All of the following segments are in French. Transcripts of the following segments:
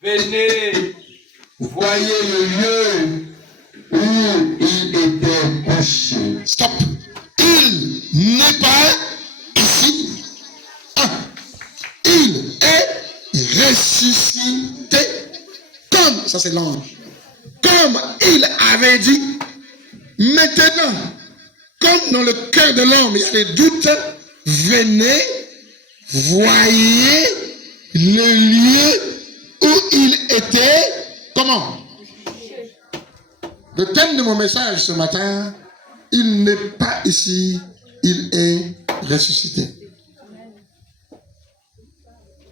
Venez, voyez le lieu où il était couché. Stop. Il n'est pas ici. Il est ressuscité. Comme, ça c'est l'ange, comme il avait dit. Maintenant, comme dans le cœur de l'homme, il y a des doutes, venez, voyez le lieu où il était. Comment? Le thème de mon message ce matin, il n'est pas ici, il est ressuscité.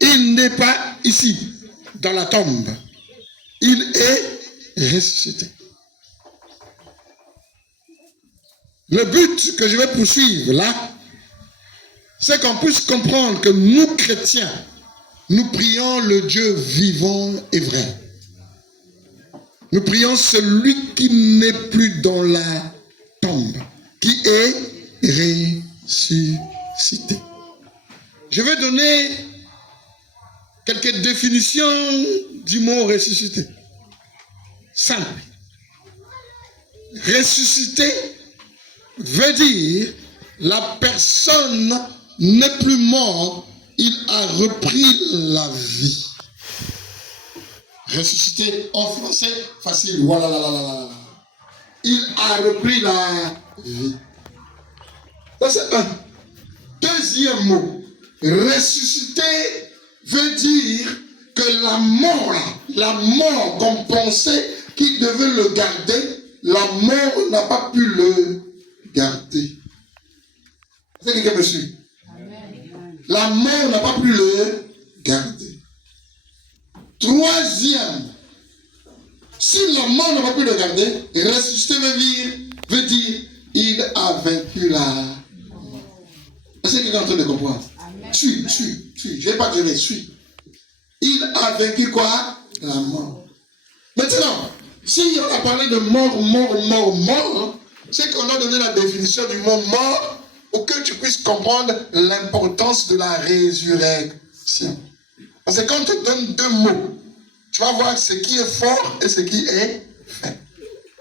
Il n'est pas ici, dans la tombe. Il est ressuscité. Le but que je vais poursuivre là, c'est qu'on puisse comprendre que nous, chrétiens, nous prions le Dieu vivant et vrai. Nous prions celui qui n'est plus dans la tombe, qui est ressuscité. Je vais donner quelques définitions du mot ressuscité. Simple. Ressuscité veut dire la personne n'est plus morte, il a repris la vie. Ressuscité en français facile. Voilà. Il a repris la vie. Ça c'est un. Deuxième mot. Ressuscité veut dire que la mort qu'on pensait qu'il devait le garder, la mort n'a pas pu le garder. Est-ce que quelqu'un me suit? La mort n'a pas pu le garder. Troisième, si la mort n'a pas pu le garder, ressuscité veut dire il a vaincu la mort. Est-ce que quelqu'un est en train de comprendre? Suis. Je ne vais pas dire suis. Il a vaincu quoi? La mort. Maintenant, si on a parlé de mort, c'est qu'on a donné la définition du mot mort pour que tu puisses comprendre l'importance de la résurrection. Parce que quand on te donne deux mots, tu vas voir ce qui est fort et ce qui est fait.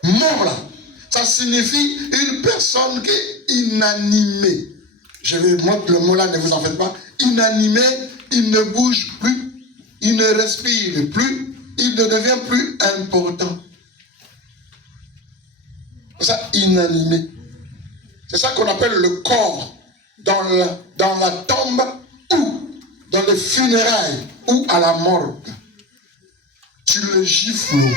Mort là, ça signifie une personne qui est inanimée. Je vais montrer le mot là, ne vous en faites pas. Inanimé, il ne bouge plus, il ne respire plus, il ne devient plus important. C'est ça, inanimé. C'est ça qu'on appelle le corps dans la tombe ou dans les funérailles ou à la morgue. Tu le gifles.